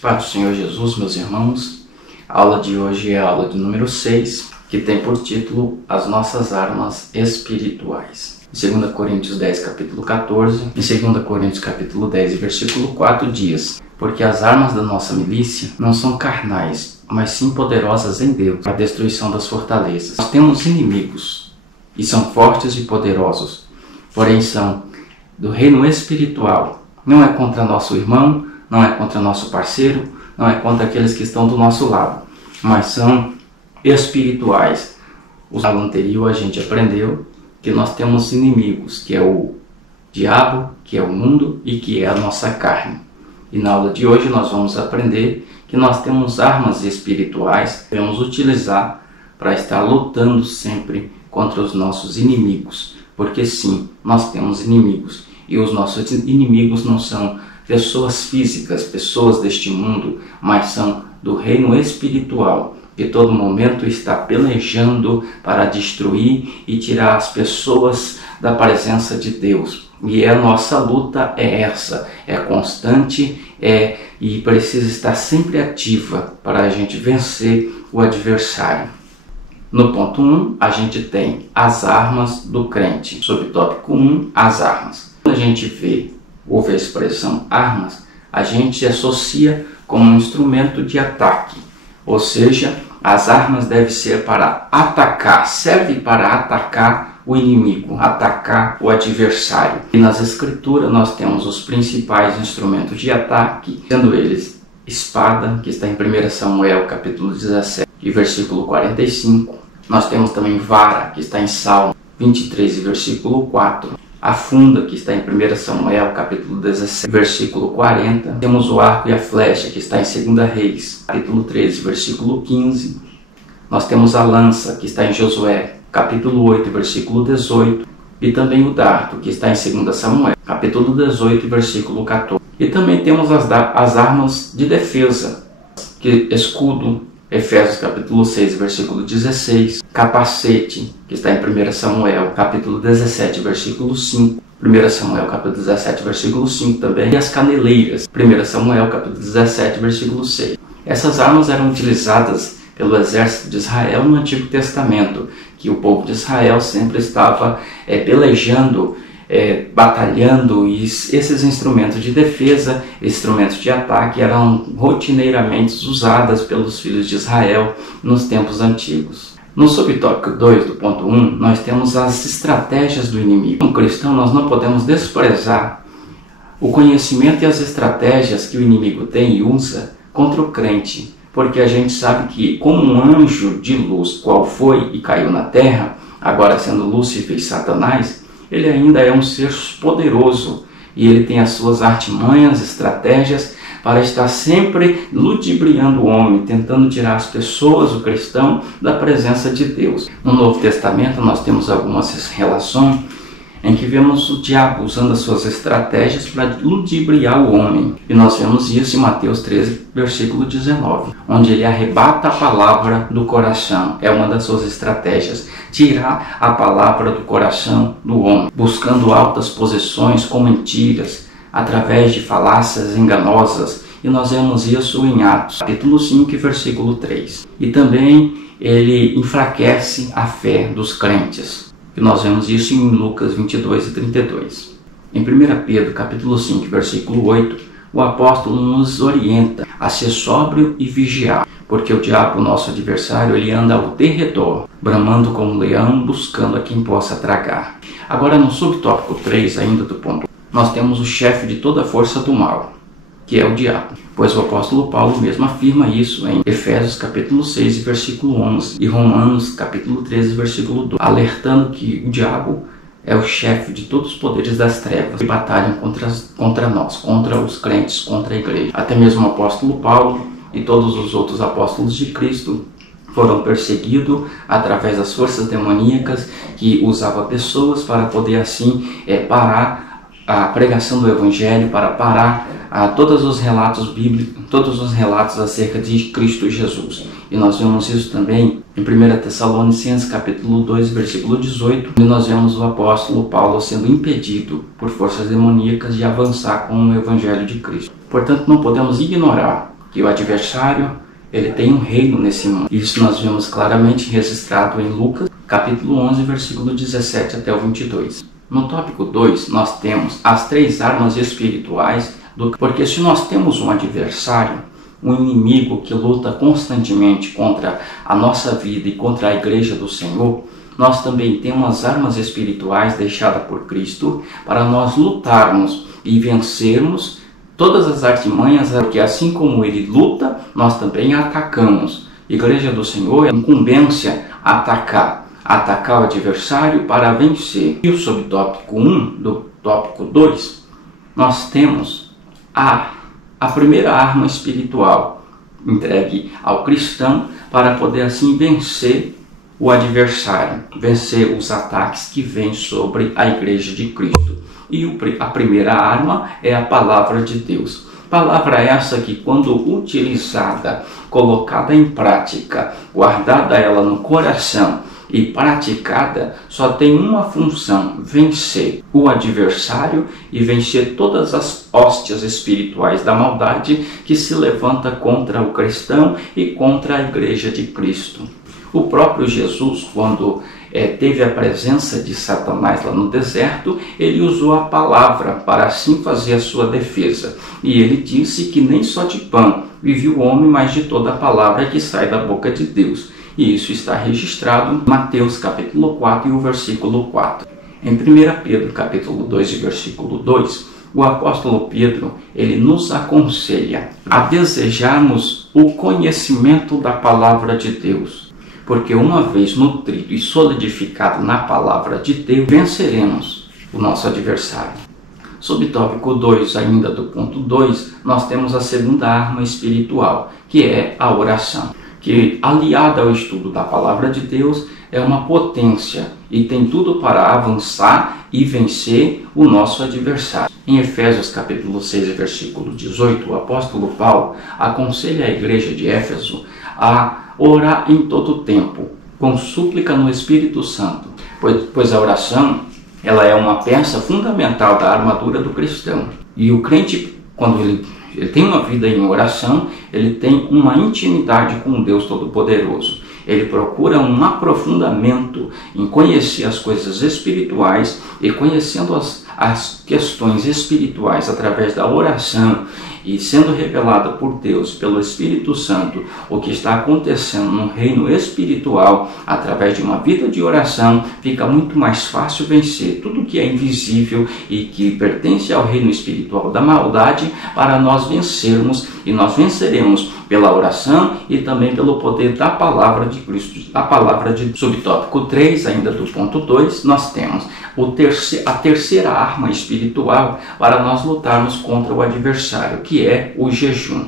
Paz do Senhor Jesus, meus irmãos. A aula de hoje é a aula de número 6, que tem por título As Nossas Armas Espirituais. Em 2 Coríntios 10, capítulo 14, em 2 Coríntios capítulo 10, versículo 4 diz: porque as armas da nossa milícia não são carnais, mas sim poderosas em Deus, para a destruição das fortalezas. Nós temos inimigos, e são fortes e poderosos, porém são do reino espiritual. Não é contra nosso irmão, não é contra nosso parceiro, não é contra aqueles que estão do nosso lado, mas são espirituais. No aula anterior a gente aprendeu que nós temos inimigos, que é o diabo, que é o mundo e que é a nossa carne. E na aula de hoje nós vamos aprender que nós temos armas espirituais que devemos utilizar para estar lutando sempre contra os nossos inimigos. Porque sim, nós temos inimigos. E os nossos inimigos não são pessoas físicas, pessoas deste mundo, mas são do reino espiritual, que todo momento está pelejando para destruir e tirar as pessoas da presença de Deus. E a nossa luta é essa, é constante, e precisa estar sempre ativa para a gente vencer o adversário. No ponto 1, a gente tem as armas do crente. Sob o tópico 1, as armas. Quando a gente ouve a expressão armas, a gente associa como um instrumento de ataque. Ou seja, as armas devem ser para atacar, serve para atacar o inimigo, atacar o adversário. E nas escrituras nós temos os principais instrumentos de ataque, sendo eles espada, que está em 1 Samuel capítulo 17 e versículo 45. Nós temos também vara, que está em Salmo 23 e versículo 4. A funda, que está em 1 Samuel capítulo 17, versículo 40. Temos o arco e a flecha, que está em 2 Reis, capítulo 13, versículo 15. Nós temos a lança, que está em Josué, capítulo 8, versículo 18. E também o dardo, que está em 2 Samuel, capítulo 18, versículo 14. E também temos as armas de defesa, que escudo, Efésios capítulo 6, versículo 16, capacete, que está em 1 Samuel, capítulo 17, versículo 5, 1 Samuel, capítulo 17, versículo 5 também, e as caneleiras, 1 Samuel, capítulo 17, versículo 6. Essas armas eram utilizadas pelo exército de Israel no Antigo Testamento, que o povo de Israel sempre estava pelejando, batalhando, e esses instrumentos de defesa, instrumentos de ataque eram rotineiramente usados pelos filhos de Israel nos tempos antigos. No subtópico 2 do ponto 1, nós temos as estratégias do inimigo. Como cristão, nós não podemos desprezar o conhecimento e as estratégias que o inimigo tem e usa contra o crente, porque a gente sabe que, como um anjo de luz, qual foi e caiu na terra, agora sendo Lúcifer e Satanás, ele ainda é um ser poderoso e ele tem as suas artimanhas, estratégias para estar sempre ludibriando o homem, tentando tirar as pessoas, o cristão, da presença de Deus. No Novo Testamento nós temos algumas relações em que vemos o diabo usando as suas estratégias para ludibriar o homem. E nós vemos isso em Mateus 13, versículo 19, onde ele arrebata a palavra do coração. É uma das suas estratégias, tirar a palavra do coração do homem, buscando altas posições com mentiras, através de falácias enganosas. E nós vemos isso em Atos, capítulo 5, versículo 3. E também ele enfraquece a fé dos crentes. E nós vemos isso em Lucas 22 e 32. Em 1 Pedro, capítulo 5, versículo 8, o apóstolo nos orienta a ser sóbrio e vigiar, porque o diabo, nosso adversário, ele anda ao derredor, bramando como um leão, buscando a quem possa tragar. Agora, no subtópico 3, ainda do ponto, nós temos o chefe de toda a força do mal, que é o diabo. Pois o apóstolo Paulo mesmo afirma isso em Efésios capítulo 6, versículo 11 e Romanos capítulo 13, versículo 12, alertando que o diabo é o chefe de todos os poderes das trevas que batalham contra nós, contra os crentes, contra a igreja. Até mesmo o apóstolo Paulo e todos os outros apóstolos de Cristo foram perseguidos através das forças demoníacas que usavam pessoas para poder assim parar a pregação do Evangelho, para parar todos os relatos bíblicos, todos os relatos acerca de Cristo Jesus. E nós vemos isso também em 1 Tessalonicenses capítulo 2, versículo 18, onde nós vemos o apóstolo Paulo sendo impedido por forças demoníacas de avançar com o Evangelho de Cristo. Portanto, não podemos ignorar que que o adversário ele tem um reino nesse mundo. Isso nós vemos claramente registrado em Lucas, capítulo 11, versículo 17 até o 22. No tópico 2, nós temos as 3 armas espirituais, porque se nós temos um adversário, um inimigo que luta constantemente contra a nossa vida e contra a igreja do Senhor, nós também temos as armas espirituais deixadas por Cristo para nós lutarmos e vencermos todas as artimanhas, porque assim como ele luta, nós também atacamos. Igreja do Senhor é incumbência atacar o adversário para vencer. E o subtópico 1 do tópico 2, nós temos a primeira arma espiritual entregue ao cristão para poder assim vencer o adversário, vencer os ataques que vêm sobre a igreja de Cristo. E a primeira arma é a palavra de Deus. Palavra essa que, quando utilizada, colocada em prática, guardada ela no coração e praticada, só tem uma função: vencer o adversário e vencer todas as hóstias espirituais da maldade que se levanta contra o cristão e contra a igreja de Cristo. O próprio Jesus, quando teve a presença de Satanás lá no deserto, ele usou a palavra para assim fazer a sua defesa. E ele disse que nem só de pão vive o homem, mas de toda a palavra que sai da boca de Deus. E isso está registrado em Mateus capítulo 4 e o versículo 4. Em 1 Pedro capítulo 2 e versículo 2, o apóstolo Pedro, ele nos aconselha a desejarmos o conhecimento da palavra de Deus. Porque uma vez nutrido e solidificado na palavra de Deus, venceremos o nosso adversário. Subtópico 2, ainda do ponto 2, nós temos a segunda arma espiritual, que é a oração, que, aliada ao estudo da palavra de Deus, é uma potência e tem tudo para avançar e vencer o nosso adversário. Em Efésios capítulo 6, versículo 18, o apóstolo Paulo aconselha a igreja de Éfeso a orar em todo o tempo, com súplica no Espírito Santo, pois a oração ela é uma peça fundamental da armadura do cristão. E o crente, quando ele tem uma vida em oração, ele tem uma intimidade com Deus Todo-Poderoso. Ele procura um aprofundamento em conhecer as coisas espirituais e conhecendo as questões espirituais através da oração e sendo revelada por Deus, pelo Espírito Santo, o que está acontecendo no reino espiritual, através de uma vida de oração, fica muito mais fácil vencer tudo que é invisível e que pertence ao reino espiritual da maldade, para nós vencermos, e nós venceremos pela oração e também pelo poder da palavra de Cristo. A palavra de subtópico 3, ainda do ponto 2, nós temos a terceira arma espiritual para nós lutarmos contra o adversário, que é o jejum.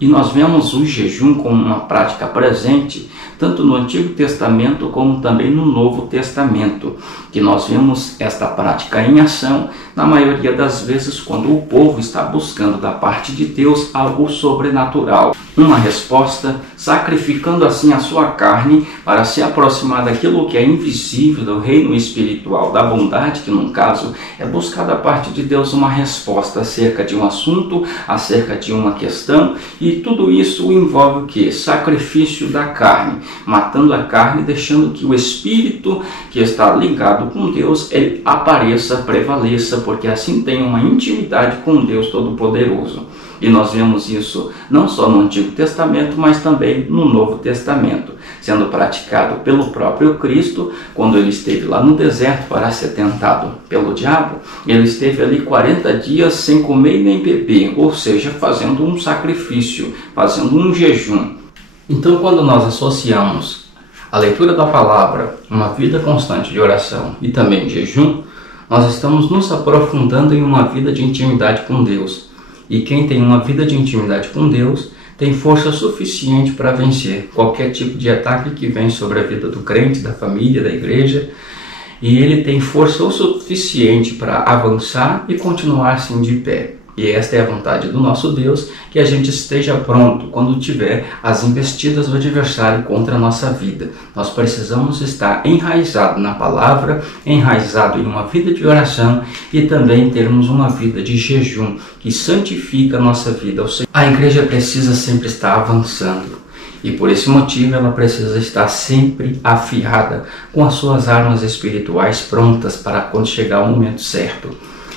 E nós vemos o jejum como uma prática presente tanto no Antigo Testamento como também no Novo Testamento, que nós vemos esta prática em ação na maioria das vezes quando o povo está buscando da parte de Deus algo sobrenatural, uma resposta, sacrificando assim a sua carne para se aproximar daquilo que é invisível, do reino espiritual, da bondade, que no caso é buscar da parte de Deus uma resposta acerca de um assunto, acerca de uma questão, e tudo isso envolve o que? Sacrifício da carne, matando a carne, deixando que o espírito que está ligado com Deus, ele apareça, prevaleça, porque assim tem uma intimidade com Deus Todo-Poderoso. E nós vemos isso não só no Antigo Testamento, mas também no Novo Testamento, sendo praticado pelo próprio Cristo, quando ele esteve lá no deserto para ser tentado pelo diabo. Ele esteve ali 40 dias sem comer nem beber, ou seja, fazendo um sacrifício, fazendo um jejum. Então, quando nós associamos a leitura da palavra, uma vida constante de oração e também jejum, nós estamos nos aprofundando em uma vida de intimidade com Deus. E quem tem uma vida de intimidade com Deus tem força suficiente para vencer qualquer tipo de ataque que vem sobre a vida do crente, da família, da igreja. E ele tem força o suficiente para avançar e continuar assim de pé. E esta é a vontade do nosso Deus, que a gente esteja pronto quando tiver as investidas do adversário contra a nossa vida. Nós precisamos estar enraizado na palavra, enraizado em uma vida de oração e também termos uma vida de jejum que santifica a nossa vida. Ou seja, a igreja precisa sempre estar avançando. E por esse motivo ela precisa estar sempre afiada, com as suas armas espirituais prontas para quando chegar o momento certo.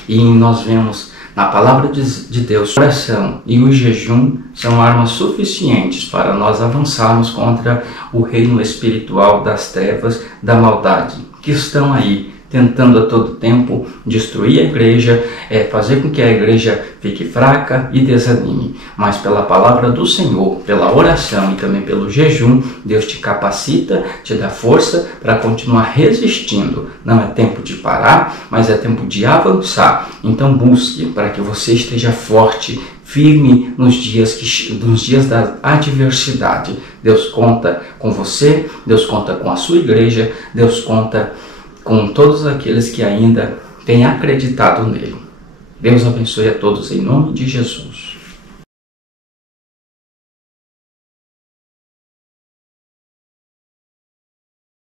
E nós vemos na palavra de Deus, a oração e o jejum são armas suficientes para nós avançarmos contra o reino espiritual das trevas, da maldade, que estão aí tentando a todo tempo destruir a igreja, fazer com que a igreja fique fraca e desanime. Mas pela palavra do Senhor, pela oração e também pelo jejum, Deus te capacita, te dá força para continuar resistindo. Não é tempo de parar, mas é tempo de avançar. Então busque para que você esteja forte, firme nos dias da adversidade. Deus conta com você, Deus conta com a sua igreja, Deus conta com todos aqueles que ainda têm acreditado nele. Deus abençoe a todos em nome de Jesus.